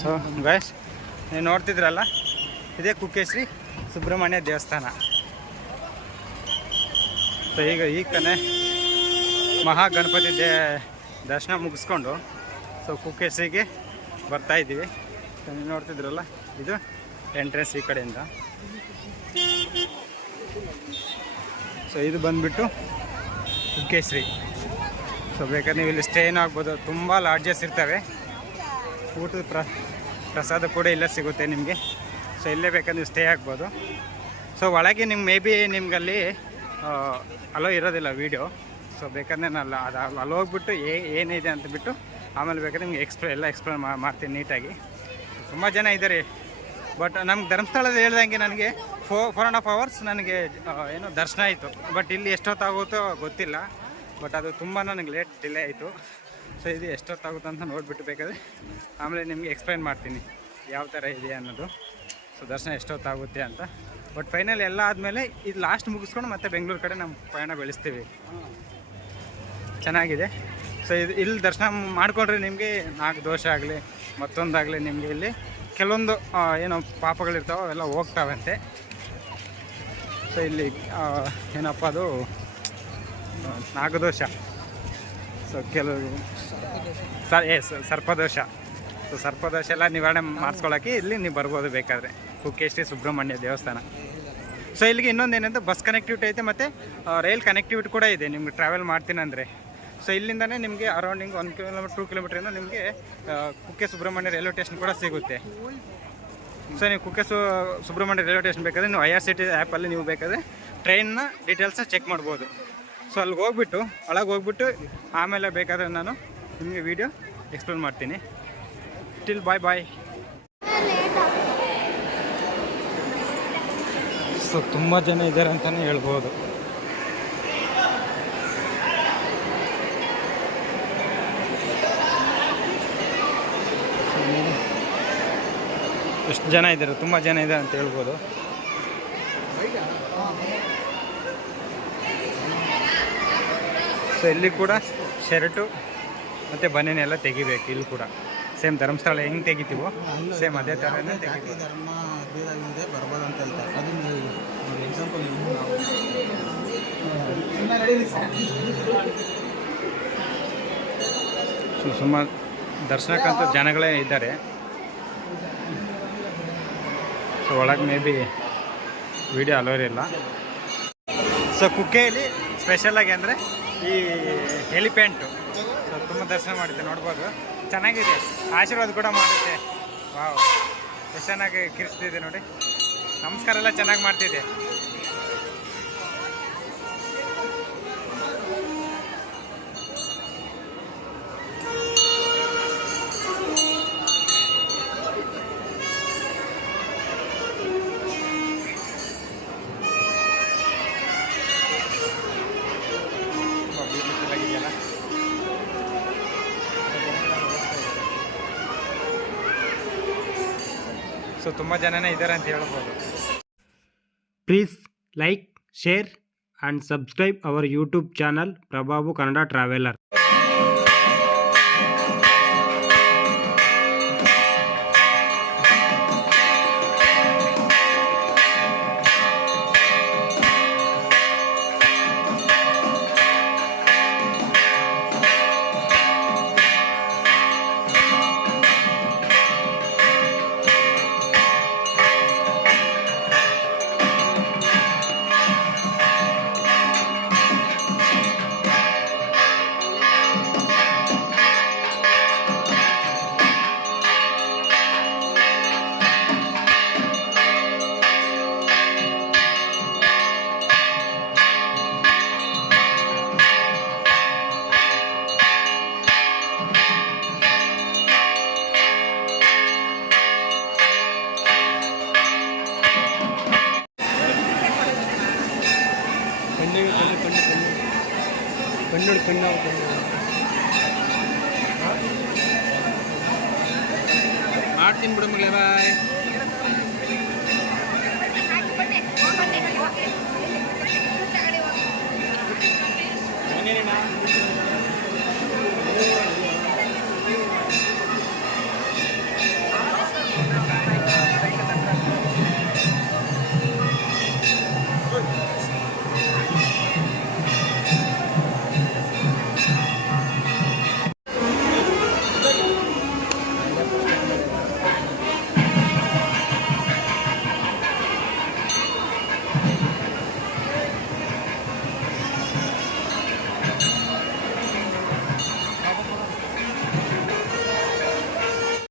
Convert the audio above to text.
So guys ನೀವು ನೋಡ್ತಿದ್ರಲ್ಲ, ಇದೇ ಕುಕ್ಕೆ ಶ್ರೀ ಸುಬ್ರಹ್ಮಣ್ಯ ದೇವಸ್ಥಾನ. ಸೊ ಈಗ ತಾನೇ ಮಹಾಗಣಪತಿ ದರ್ಶನ ಮುಗಿಸ್ಕೊಂಡು ಸೊ ಕುಕ್ಕೆ ಶ್ರೀಗೆ ಬರ್ತಾಯಿದ್ದೀವಿ. ಸೊ ನೀವು ನೋಡ್ತಿದ್ರಲ್ಲ, ಇದು ಎಂಟ್ರೆನ್ಸ್ ಈ ಕಡೆಯಿಂದ. ಸೊ ಇದು ಬಂದುಬಿಟ್ಟು ಕುಕ್ಕೆ ಶ್ರೀ. ಸೊ ಬೇಕಾದ್ರೆ ನೀವು ಇಲ್ಲಿ ಸ್ಟೇನೂ ಆಗ್ಬೋದು, ತುಂಬ ಲಾಡ್ಜಸ್ ಇರ್ತವೆ. ಊಟದ ಪ್ರಸಾದ ಕೂಡ ಇಲ್ಲೇ ಸಿಗುತ್ತೆ ನಿಮಗೆ. ಸೊ ಇಲ್ಲೇ ಬೇಕಾದ್ರೆ ನೀವು ಸ್ಟೇ ಆಗ್ಬೋದು. ಸೊ ಒಳಗೆ ನಿಮ್ಗೆ ಮೇ ಬಿ ನಿಮ್ಗಲ್ಲಿ ಅಲೋ ಇರೋದಿಲ್ಲ ವೀಡಿಯೋ. ಸೊ ಬೇಕಾದ್ರೆ ನಾನು ಅಲ್ಲಿ ಹೋಗ್ಬಿಟ್ಟು ಏನಿದೆ ಅಂತ ಬಿಟ್ಟು ಆಮೇಲೆ ಬೇಕಾದ್ರೆ ನಿಮ್ಗೆ ಎಲ್ಲ ಎಕ್ಸ್ಪ್ಲೇನ್ ಮಾಡ್ತೀನಿ ನೀಟಾಗಿ. ತುಂಬ ಜನ ಇದ್ದಾರೆ. ಬಟ್ ನಮ್ಗೆ ಧರ್ಮಸ್ಥಳದ ಹೇಳ್ದಂಗೆ ನನಗೆ 4.5 hours ನನಗೆ ಏನೋ ದರ್ಶನ ಆಯಿತು. ಬಟ್ ಇಲ್ಲಿ ಎಷ್ಟೊತ್ತಾಗುತ್ತೋ ಗೊತ್ತಿಲ್ಲ. ಬಟ್ ಅದು ತುಂಬ ನನಗೆ ಡಿಲೇ ಆಯಿತು. ಸೊ ಇದು ಎಷ್ಟೊತ್ತಾಗುತ್ತೆ ಅಂತ ನೋಡಿಬಿಟ್ಟು ಬೇಕಾದರೆ ಆಮೇಲೆ ನಿಮಗೆ ಎಕ್ಸ್ಪ್ಲೈನ್ ಮಾಡ್ತೀನಿ ಯಾವ ಥರ ಇದೆ ಅನ್ನೋದು. ಸೊ ದರ್ಶನ ಎಷ್ಟೊತ್ತಾಗುತ್ತೆ ಅಂತ. ಬಟ್ ಫೈನಲ್ ಎಲ್ಲ ಆದಮೇಲೆ ಇದು ಲಾಸ್ಟ್ ಮುಗಿಸ್ಕೊಂಡು ಮತ್ತೆ ಬೆಂಗಳೂರು ಕಡೆ ನಮ್ಮ ಪಯಣ ಬೆಳೆಸ್ತೀವಿ. ಚೆನ್ನಾಗಿದೆ. ಸೊ ಇಲ್ಲಿ ದರ್ಶನ ಮಾಡಿಕೊಂಡ್ರೆ ನಿಮಗೆ 4 ದೋಷ ಆಗಲಿ ಮತ್ತೊಂದಾಗಲಿ ನಿಮಗೆ ಇಲ್ಲಿ ಕೆಲವೊಂದು ಏನೋ ಪಾಪಗಳಿರ್ತಾವೆ ಅವೆಲ್ಲ ಹೋಗ್ತಾವಂತೆ. ಸೊ ಇಲ್ಲಿ ಏನಪ್ಪ ಅದು ನಾಗದೋಷ. ಸೊ ಕೆಲವು ಸರ್ಪದೋಷ. ಸೊ ಸರ್ಪದೋಷ ಎಲ್ಲ ನಿವಾರಣೆ ಮಾಡಿಸ್ಕೊಳ್ಳೋಕ್ಕೆ ಇಲ್ಲಿ ನೀವು ಬರ್ಬೋದು ಬೇಕಾದರೆ. ಕುಕ್ಕೆ ಶ್ರೀ ಸುಬ್ರಹ್ಮಣ್ಯ ದೇವಸ್ಥಾನ. ಸೊ ಇಲ್ಲಿಗೆ ಇನ್ನೊಂದು ಏನಂತ ಬಸ್ ಕನೆಕ್ಟಿವಿಟಿ ಐತೆ ಮತ್ತು ರೈಲ್ ಕನೆಕ್ಟಿವಿಟಿ ಕೂಡ ಇದೆ ನಿಮ್ಗೆ ಟ್ರಾವೆಲ್ ಮಾಡ್ತೀನಿ ಅಂದರೆ. ಸೊ ಇಲ್ಲಿಂದನೇ ನಿಮಗೆ ಅರೌಂಡಿಂಗ್ 1 ಕಿಲೋಮೀಟರ್ 2 ಕಿಲೋಮೀಟ್ರಿಂದ ನಿಮಗೆ ಕುಕ್ಕೆ ಸುಬ್ರಹ್ಮಣ್ಯ ರೈಲ್ವೆ ಸ್ಟೇಷನ್ ಕೂಡ ಸಿಗುತ್ತೆ. ಸೊ ನೀವು ಕುಕ್ಕೆ ಸುಬ್ರಹ್ಮಣ್ಯ ರೈಲ್ವೆ ಸ್ಟೇಷನ್ ಬೇಕಾದರೆ ನೀವು IRCTC ಆ್ಯಪಲ್ಲಿ ನೀವು ಬೇಕಾದರೆ ಟ್ರೈನ್ನ ಡೀಟೇಲ್ಸ್ನ ಚೆಕ್ ಮಾಡ್ಬೋದು. ಸೊ ಅಲ್ಲಿಗೆ ಹೋಗ್ಬಿಟ್ಟು ಒಳಗೆ ಹೋಗ್ಬಿಟ್ಟು ಆಮೇಲೆ ಬೇಕಾದರೆ ನಾನು ನಿಮಗೆ ವಿಡಿಯೋ ಎಕ್ಸ್ಪ್ಲೇನ್ ಮಾಡ್ತೀನಿ. ಟಿಲ್ ಬಾಯ್. ಸೊ ತುಂಬ ಜನ ಇದ್ದಾರೆ ಅಂತಲೇ ಹೇಳ್ಬೋದು. ಎಷ್ಟು ಜನ ಇದ್ದಾರೆ, ತುಂಬ ಜನ ಇದ್ದಾರೆ ಅಂತ ಹೇಳ್ಬೋದು. ಸೊ ಇಲ್ಲಿ ಕೂಡ ಶರ್ಟು ಮತ್ತು ಬನ್ನೇನೆಲ್ಲ ತೆಗಿಬೇಕು. ಇಲ್ಲಿ ಕೂಡ ಸೇಮ್ ಧರ್ಮಸ್ಥಳ ಹೆಂಗೆ ತೆಗಿತೀವೋ ಸೇಮ್ ಅದೇ ಥರನೇ ತೆಗಿಬೋದು. ಬರ್ಬೋದು ಅಂತ ಹೇಳ್ತಾರೆ. ಅದು ಎಕ್ಸಾಂಪಲ್ ಸೊ ಸುಮಾರು ದರ್ಶನಕ್ಕಂತೂ ಜನಗಳೇ ಇದ್ದಾರೆ. ಸೊ ಒಳಗೆ ಮೇ ಬಿ ವಿಡಿಯೋ ಅಲೋರಿಲ್ಲ. ಸೊ ಕುಕ್ಕೆಯಲ್ಲಿ ಸ್ಪೆಷಲಾಗಿ ಅಂದರೆ ಈ ಎಲಿಫೆಂಟು. ಸೊ ತುಂಬ ದರ್ಶನ ಮಾಡಿದ್ದೆ, ನೋಡ್ಬೋದು. ಚೆನ್ನಾಗಿದೆ, ಆಶೀರ್ವಾದ ಕೂಡ ಮಾಡುತ್ತೆ. ವಾವ್, ಎಷ್ಟು ಚೆನ್ನಾಗಿ ಕಿರಿಸ್ತಿದೆ ನೋಡಿ. ನಮಸ್ಕಾರ ಎಲ್ಲ ಚೆನ್ನಾಗಿ ಮಾಡ್ತಿದ್ದೆ. ಸೊ ತುಂಬ ಜನನೇ ಇದ್ದಾರೆ ಅಂತ ಹೇಳ್ಬೋದು. Please like, share and subscribe our YouTube channel Prabhavu Kannada traveller. ಮಾಡ್ತೀನಿ ಬಿಡು ಮಗಳೇ, ಬಾಯ್.